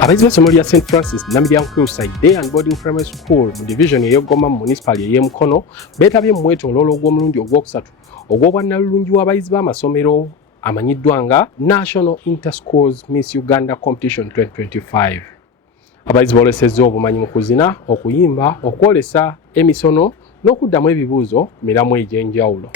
Abayizi b'essomero lya St. Francis Namilyango Hillside Day and Boarding Primary School mu division ey'Egoma mu municipal ey'Emukono beetabye mu mwetooloolo ogw'omulundi ogwokusatu ogw'obwannalulungi w'abayizi b'amasomero amanyiddwa nga National Inter-Schools Miss Uganda Competition 2025. Abayizi boolesezza obumanyi mu kuzina, okuyimba, okwolesa emisono n'okuddamu ebibuuzo ku miramu egy'enjawulo.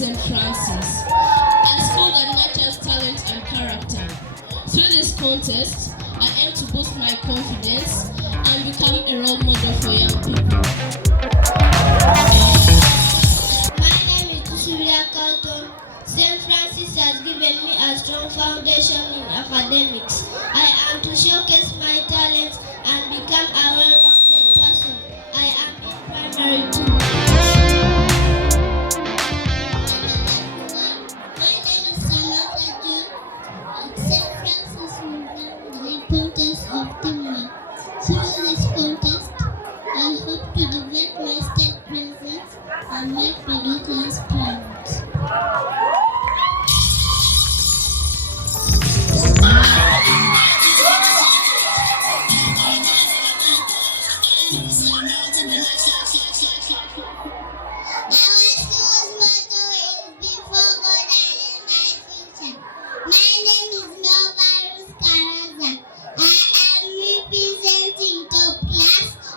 St. Francis, a school that nurtures talent and character. Through this contest, I aim to boost my confidence and become a role model for young people. My name is St. Francis has given me a strong foundation in academics. I am to showcase my talents and become a well-rounded person. I am in primary 2. Through this contest, I hope to develop my state presence and make middle class proud.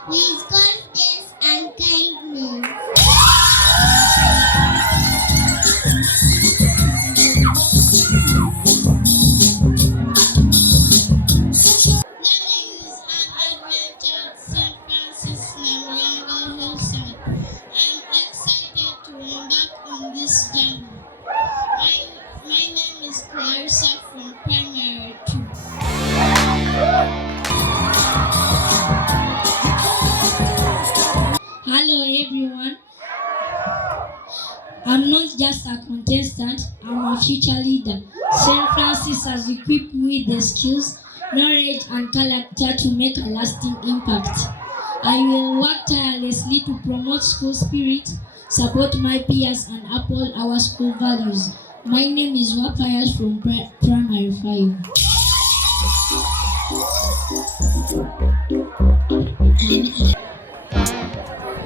With confidence and kindness. Learning is an adventure at St. Francis Namilyango Hillside. I'm excited to embark on this journey. My name is Clarissa from primary 2. Hello everyone. I'm not just a contestant, I'm a future leader. St. Francis has equipped me with the skills, knowledge and character to make a lasting impact. I will work tirelessly to promote school spirit, support my peers and uphold our school values. My name is Wapayas from primary 5.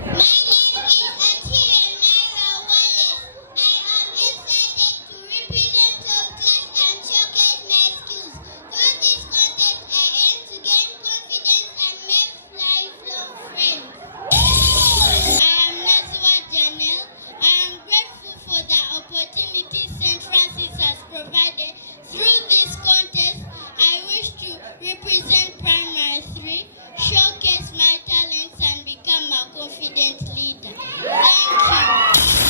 My name is Atiya Naira represent primary 3, showcase my talents and become a confident leader. Thank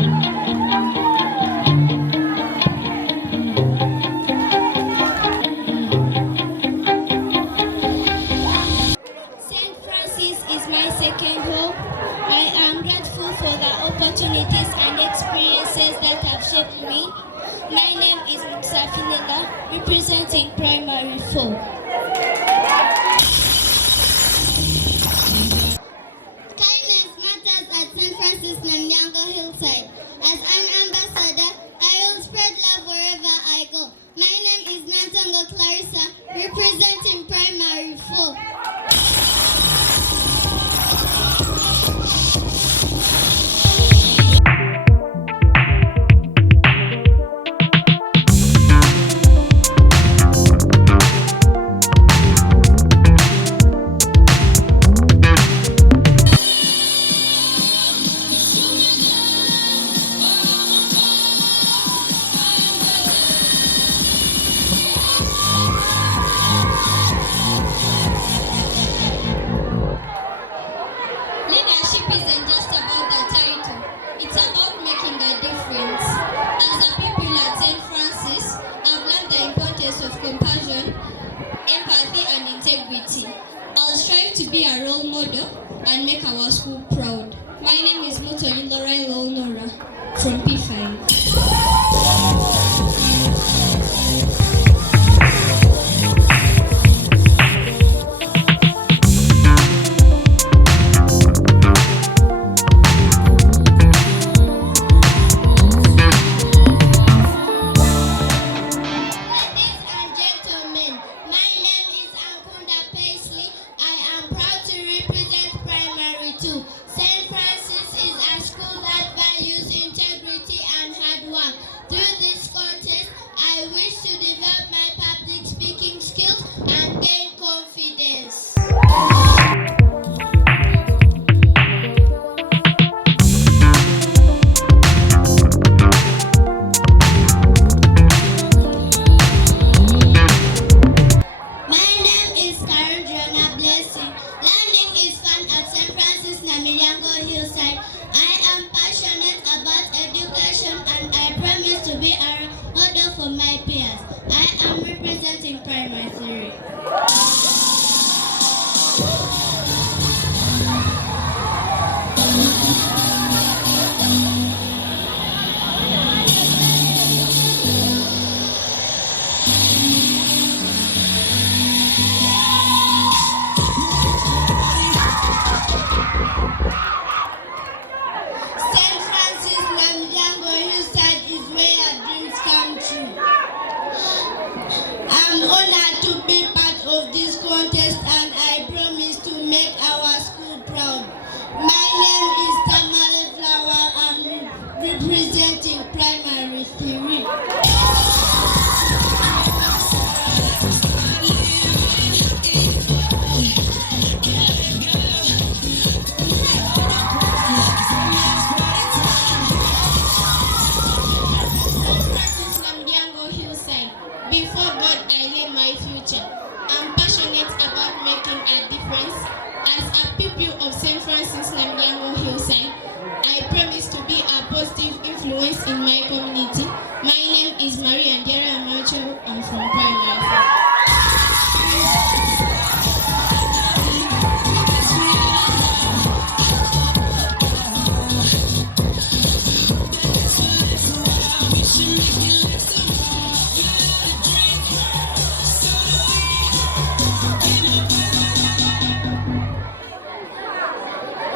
you. St. Francis is my second home. I am grateful for the opportunities and experiences that have shaped me. My name is Mutsafinela, representing primary 4. Kindness matters at St. Francis Namilyango Hillside. As an ambassador, I will spread love wherever I go. My name is Nantongo Clarissa, representing primary 4. Leadership isn't just about the title, it's about making a difference. As a pupil at St. Francis, I've learned the importance of compassion, empathy, and integrity. I'll strive to be a role model and make our school proud. My name is Mutoni Lorai Lolnora from P5. Ladies and gentlemen, my name is Ankunda Paisley. I am proud to represent primary 2. St. Francis is a school that values integrity and hard work. Through this contest, I wish to develop my public speaking skills and gain confidence. My name is Karunjana Blessing. Learning is fun at St. Francis Namilyango Hillside. I am passionate about education and I promise to be a model for my peers. I am representing primary 3. St. Francis Namilyango Hillside is where dreams come true. I'm honored to be part of this contest and I promise to make our school proud. My name is Tamale Flower. I'm representing primary 3. Francis Namilyango Hillside. Before God, I lay my future. I'm passionate about making a difference. As a pupil of St. Francis Namilyango Hillside, I promise to be a positive influence in my community. My name is Maria Ndera Amacho. I'm from primary 4.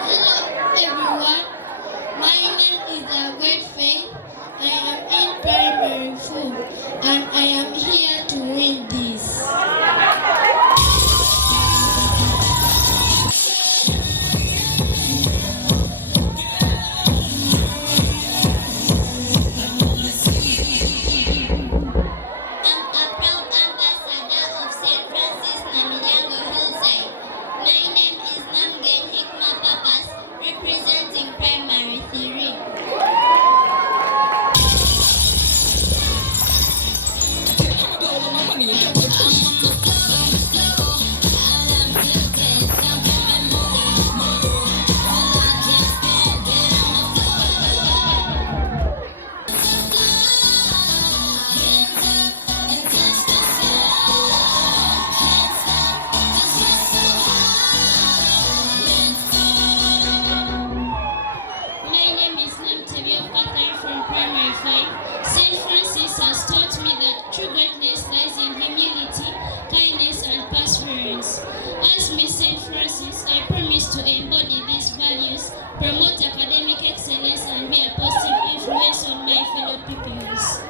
Hello everyone, my name is Great Faith. I am in primary 4. 5, St. Francis has taught me that true greatness lies in humility, kindness, and perseverance. As Miss St. Francis, I promise to embody these values, promote academic excellence, and be a positive influence on my fellow pupils.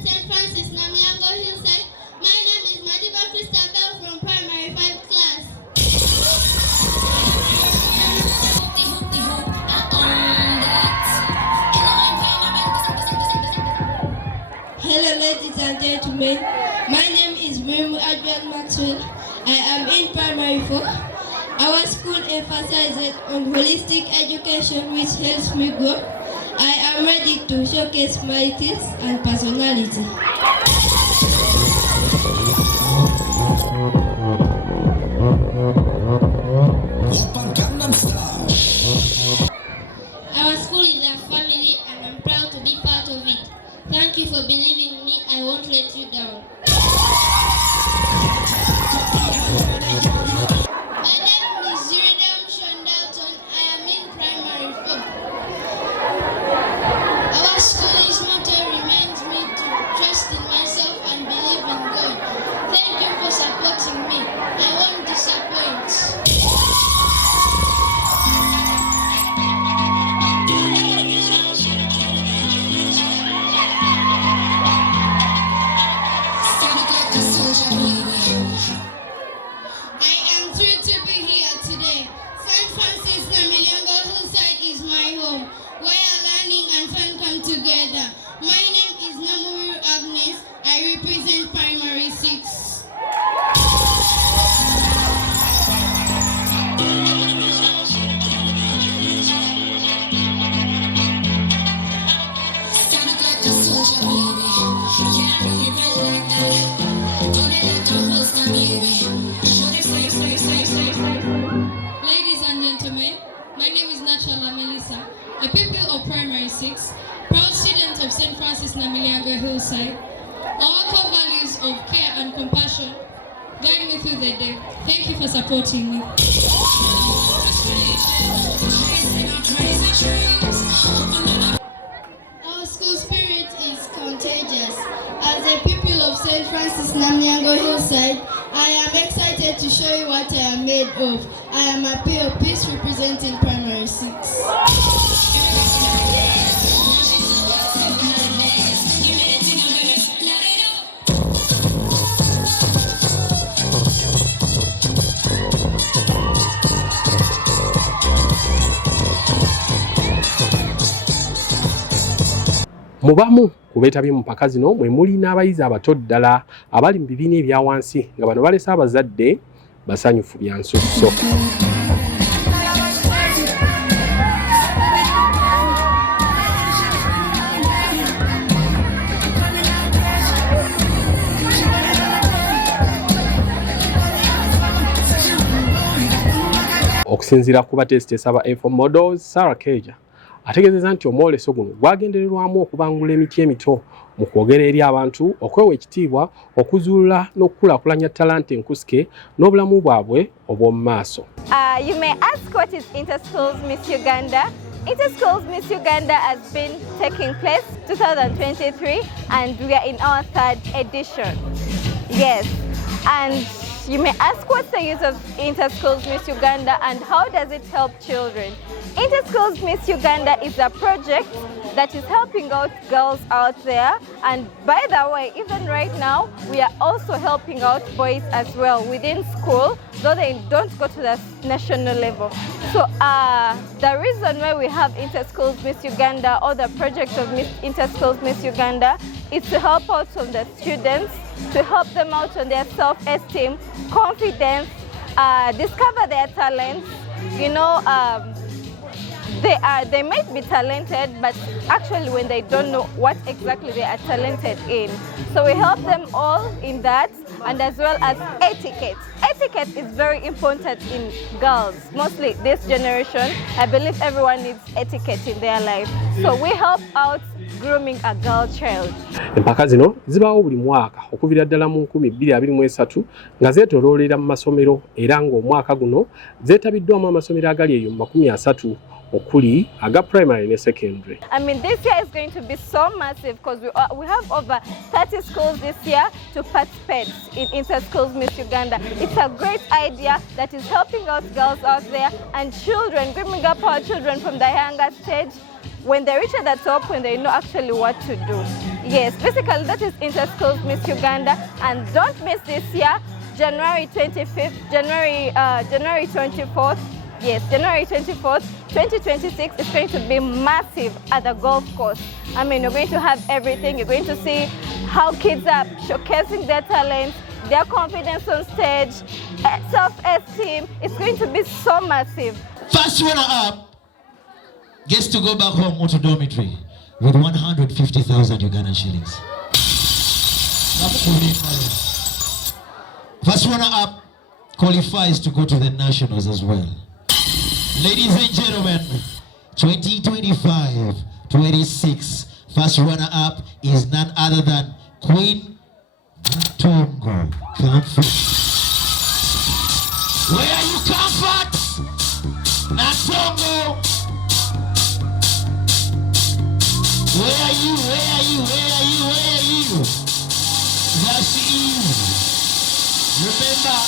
St. Francis Namilyango Hillside. My name is from primary 5 class. Hello ladies and gentlemen, my name is Adrian Maxwell. I am in primary 4. Our school emphasizes on holistic education which helps me grow. I am ready to showcase my skills and personality. Our school is a family and I'm proud to be part of it. Thank you for believing in me. I won't let you down. My name is Dalton. I am in primary 4. Our school's motto reminds me to trust in myself and believe in God. Thank you for supporting me. I won't disappoint. I am thrilled to be here today. St. Francis Namilyango Hillside is my home, where learning and fun come together. My name is Namuru Agnes. I represent primary 6. Ladies and gentlemen, my name is Melissa, a pupil of primary 6, proud student of St. Francis Namilyango Hillside. Our core values of care and compassion guide me through the day. Thank you for supporting me. Our school spirit is contagious. As a pupil of St. Francis Namilyango Hillside, I am excited to show you what I am made of. I am a POP representing primary 6. Mubamu ku beetabye mu mpaka zino mwe muli n'abayizi abato ddala abali mu bibiina ebya wansi nga bano balese abazadde basanyufu bya nsusso. Okusinziira ku batesitesa ba A4 Models, Sarah Keja ategeezezza nti omwoleso guno gwagendererwamu okubangula emiti emito mu kwogera eri abantu okwewa ekitiibwa okuzuula n'okukulaakulanya talanta enkusike n'obulamu bwabwe obw'omu maaso. You may ask, what is Inter-Schools Miss Uganda? Inter-Schools Miss Uganda has been taking place 2023 and we are in our 3rd edition. Yes, and you may ask, what's the use of Inter-Schools Miss Uganda and how does it help children? Inter-Schools Miss Uganda is a project that is helping out girls out there, and by the way, even right now we are also helping out boys as well within school, though they don't go to the national level. So the reason why we have Inter-Schools Miss Uganda, or the project of Inter-Schools Miss Uganda, is to help out on the students, to help them out on their self-esteem, confidence, discover their talents, you know, they might be talented, but actually when they don't know what exactly they are talented in. So we help them all in that, and as well as etiquette. Etiquette is very important in girls, mostly this generation. I believe everyone needs etiquette in their life. So we help out grooming a girl child. Empaka zino zibaawo buli mwaka okuvira ddala mu 2023 nga zeetooloolera mu masomero era ng'omwaka guno zeetabiddwamu amasomero agali eyo mu 30 okuli aga primary ne secondary. I mean, this year is going to be so massive because we have over 30 schools this year to participate in Inter-Schools Miss Uganda. It's a great idea that is helping us girls out there and children, grooming up our children from the younger stage when they reach at the top, when they know actually what to do. Yes, basically that is Inter-Schools Miss Uganda, and don't miss this year, January 25th, January 24th. Yes, January 24th, 2026 is going to be massive at the golf course. I mean, you're going to have everything. You're going to see how kids are showcasing their talents, their confidence on stage, self-esteem. It's going to be so massive. First runner-up gets to go back home to dormitory with 150,000 Ugandan shillings. First runner-up qualifies to go to the nationals as well. Ladies and gentlemen, 2025-26, first runner-up is none other than Queen Tongo Comfort. Where are you, Comfort? Natongo. Where are you? Where are you? Where are you? Where are you? There she is. Remember,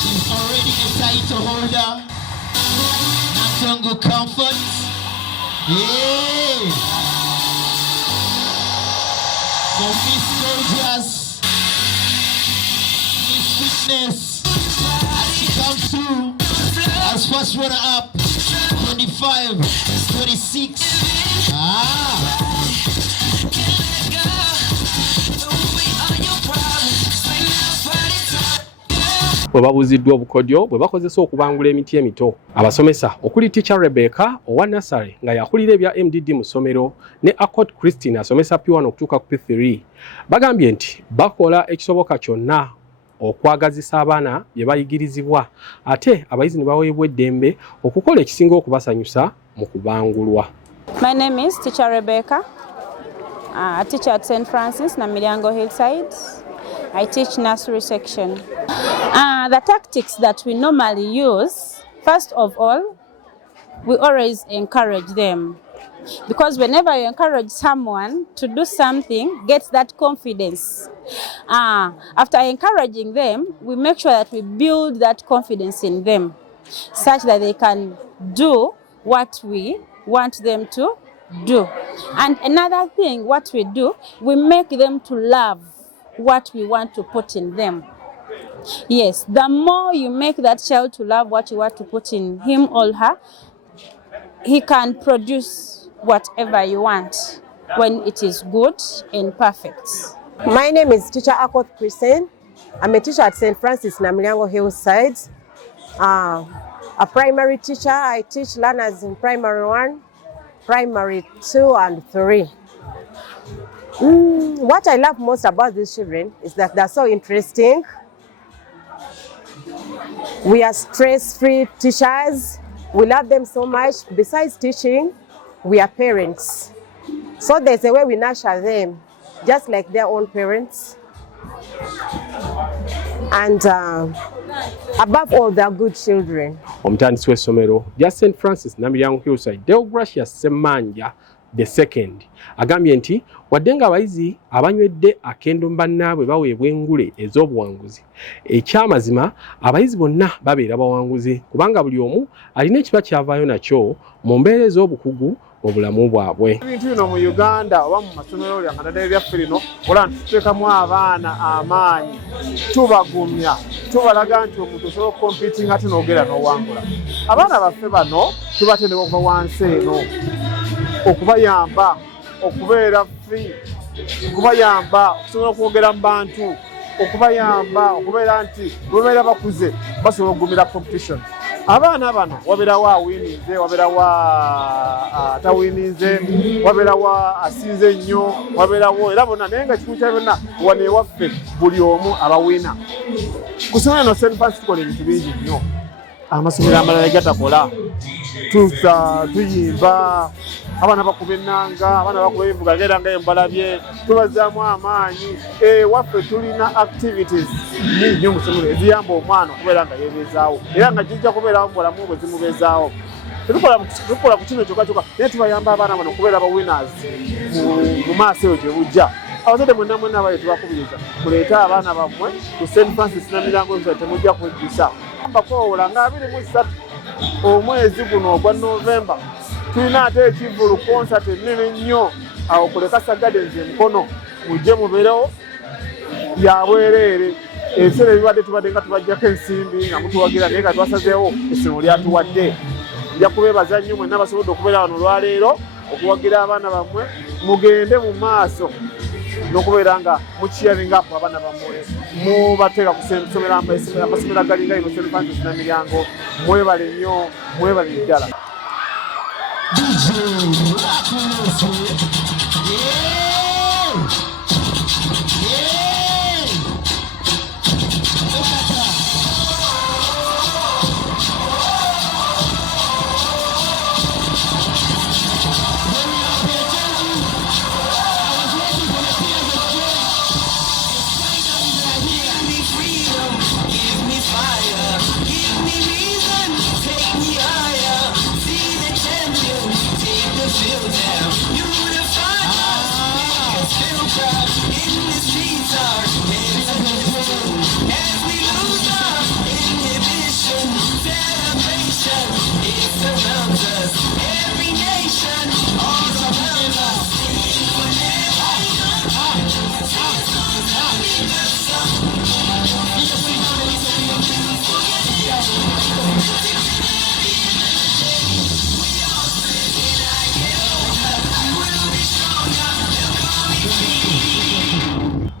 she's already a title holder. Natongo Comfort. Yeah. For Miss Gorgeous, Miss Fitness, as she comes through as first runner-up, 25-26. Bwe babuuziddwa obukodyo bwe bakozesa okubangula emiti emito. Abasomesa okuli Teacher Rebecca owa Nursery nga yakulira ebya MDD mu ssomero ne Accord Christine asomesa P1 okutuuka ku P3 bagambye nti bakola ekisoboka kyonna okwagazisa abaana bye bayigirizibwa ate abayizi ne baweebwa eddembe okukola ekisinga okubasanyusa mu kubangulwa. My name is Teacher Rebecca, a teacher at St. Francis Namilyango Hillside. I teach nursery section. The tactics that we normally use, first of all, we always encourage them. Because whenever you encourage someone to do something, gets that confidence. After encouraging them, we make sure that we build that confidence in them, such that they can do what we want them to do. And another thing, what we do, we make them to love what we want to put in them. Yes, the more you make that child to love what you want to put in him or her, he can produce whatever you want when it is good and perfect. My name is Teacher Accord Christine. I'm a teacher at St. Francis Namilyango Hillside. A primary teacher. I teach learners in primary 1, primary 2 and 3. What I love most about these children is that they're so interesting. We are stress-free teachers. We love them so much. Besides teaching, we are parents. So there's a way we nurture them, just like their own parents. And above all, they are good children. Omutandisi w'essomero lya St. Francis Namilyango Hillside, Deogracious Ssemanja the second agambye nti wadde nga abayizi abanywedde akendo bannaabwe baweebwa engule ez'obuwanguzi, ekyamazima abayizi bonna babeera bawanguzi kubanga buli omu alina ekiba kyavaayo nakyo mu mbeera ez'obukugu mu bulamu bwabwe. Ebintu bino mu Uganda oba mu masomero lyanga naddala ebyaffe lino wala tuteekamu abaana amaanyi, tubagumya, tubalaga nti omuntu osobola okompitinga ate n'ogera n'owangula. Abaana baffe bano tubatendeka okuva wansi eno okubayamba okubeera free, okubayamba okusobola okwogera mu bantu, okubayamba okubeera nti bwe babeera bakuze basobola okugumira competition. abaana bano wabeerawo awiininze, wabeerawo atawiininze, wabeerawo asinze ennyo, wabeerawo era bonna, naye nga kikulu kya byonna wano ewaffe buli omu abawiina. Ku ssomero eno St. Francis tukola ebintu bingi nnyo, amasomero amalala gatakola. Tuyimba, abaana bakuba ennanga, abaana bakuba ebivuga era nga embalabye, tubazaamu amaanyi. Waffe tulina activities nnyingi nnyo mu ssomero eziyamba omwana okubeera nga yeebeezaawo era nga kijja kubeerawo mu bulamu bwe zimubeezaawo. Tukola ku kino kyokka naye tubayamba abaana bano okubeera aba winners mu maaso eyo gye bujja. Abazadde mwenna mwenna abaye tubakubiriza muleete abaana bammwe ku St. Francis Namilyango Hillside, temujja kwejjusa. Bakoola nga 23 omwezi guno ogwa Novemba tulina ate ekivulu concert ennene nnyo awo ku Lekasa Gardens Mukono. Mujje mubeerewo bya bwereere. Ebiseera ebibadde tubadde nga tubajjako ensimbi nga mutuwagira naye nga twasazeewo essomero lyatuwadde. Nja kubeebaza nnyo mwenna basobodde okubeera wano olwaleero okuwagira abaana bammwe, mugende mu maaso n'okubeera nga mukiyaringa apo abaana bammwe, mubateeka ku amasomero agalinga ino St. Francis Namilyango. Mwebale nnyo, mwebale ddala.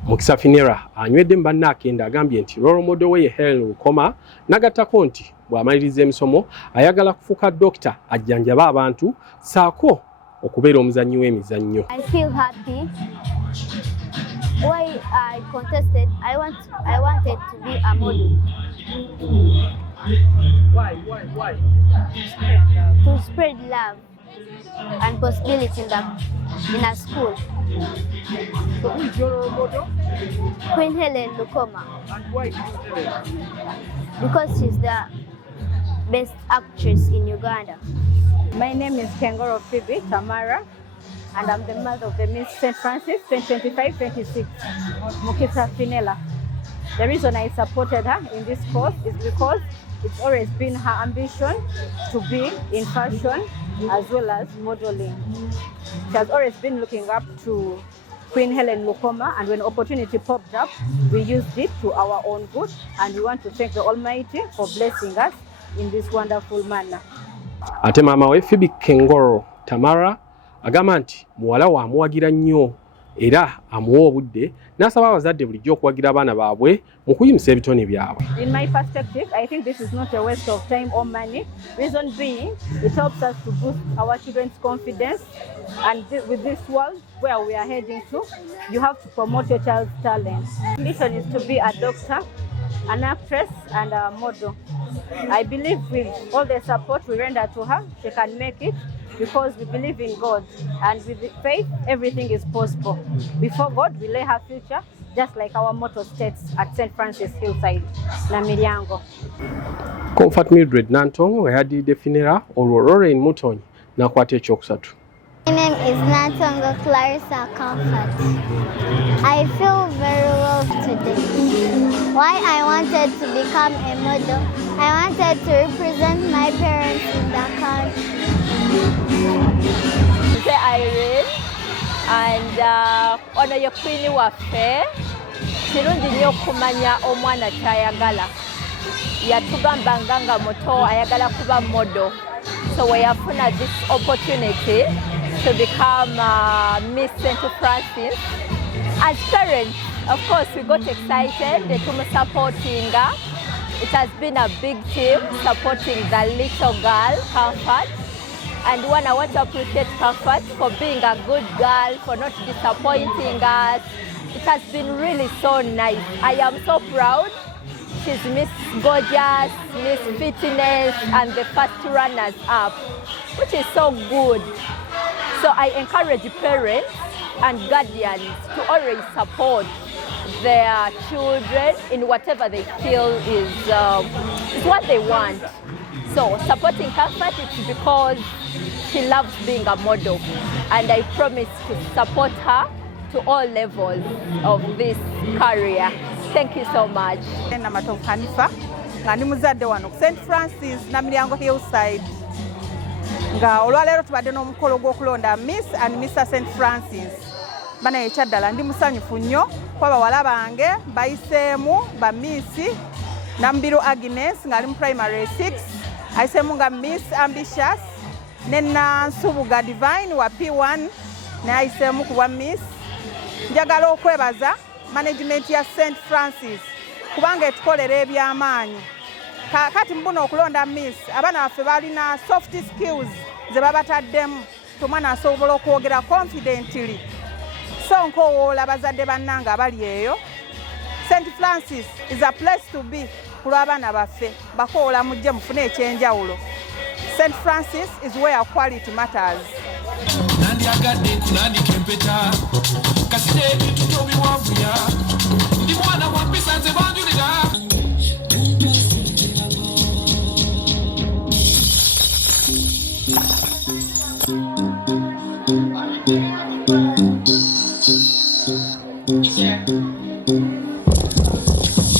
Mukisa Finera anywedde mu banne akenda agambye nti role model we ye Helen Lukoma n'agattako nti bw'amaliriza emisomo ayagala kufuuka dokita ajjanjaba abantu saako okubeera omuzannyi w'emizannyo. I feel happy. Why I contested, I wanted to be a model. Why? To spread love and possibility in a school. So who is your role model? Queen Helen Lukoma. And why Queen Helen? Because she's the best actress in Uganda. My name is Kengoro Phoebe Tamara, and I'm the mother of the Miss St. Francis 2025-26, Mukisa Finera. The reason I supported her in this course is because it's always been her ambition to be in fashion as well as modeling. She has always been looking up to Queen Helen Lukoma, and when opportunity popped up, we used it to our own good, and we want to thank the Almighty for blessing us in this wonderful manner. Ate mama we Phoebe Kengoro Tamara agamba nti muwala wa amuwagira nnyo era amuwa obudde n'asaba abazadde bulijjo okuwagira abaana baabwe mu kuyimusa ebitone byabwe. In my perspective, I think this is not a waste of time or money. Reason being, it helps us to boost our children's confidence, and with this world where we are heading to, you have to promote your child's talent. The mission is to be a doctor, an actress, and a model. I believe with all the support we render to her, she can make it, because we believe in God, and with faith, everything is possible. Before God, we lay her future, just like our motto states at St. Francis Hillside, Namilyango. Comfort Mildred Nantongo yadde Finera olwo Lorraine Mutonyi n'akwata ekyokusatu. My name is Nantongo Clarissa Comfort. I feel very well today. Why I wanted to become a model? I wanted to represent my parents in the country. Irene, and ono ye Queen waffe, kirungi nnyo okumanya omwana kyayagala. Yatugamba nga muto ayagala kuba model. So we have this opportunity to become Miss St. Francis. As parents, of course, we got excited to supporting her. It has been a big team supporting the little girl, Comfort. And one, I want to appreciate Comfort for being a good girl, for not disappointing us. It has been really so nice. I am so proud. She's Miss Gorgeous, Miss Fitness, and the first runners up, which is so good. So I encourage parents and guardians to always support their children in whatever they feel is what they want. So supporting Comfort is because she loves being a model, and I promise to support her to all levels of this career. Thank you so much. Ngani muzadde wano St. Francis Namilyango Hillside. Nga olwaleero tubadde n'omukolo gw'okulonda Miss and Mr. St. Francis. Bana ekyaddala ndi musanyufu nnyo kuba bawala bange bayiseemu ba Miss Nambiru Agnes ng'ali mu primary 6, ayiseemu nga Miss Ambitious, ne Nansubuga Divine wa P1 ne ayiseemu ku bwa Miss. Njagala okwebaza management ya St. Francis kubanga etukolera ebyamaanyi. Kati mbuno okulonda Miss, abaana baffe balina soft skills ze babataddemu, omwana asobola okwogera confidently. So nkowoola bazadde bannange abali eyo, St. Francis is a place to be ku lw'abaana baffe, bakoola mujje mufune ekyenjawulo. St. Francis is where quality matters. Nandi agadde kunandika empeta kasite ebintu tobiwanvuya ndi mwana wa mpisa nze banjulira.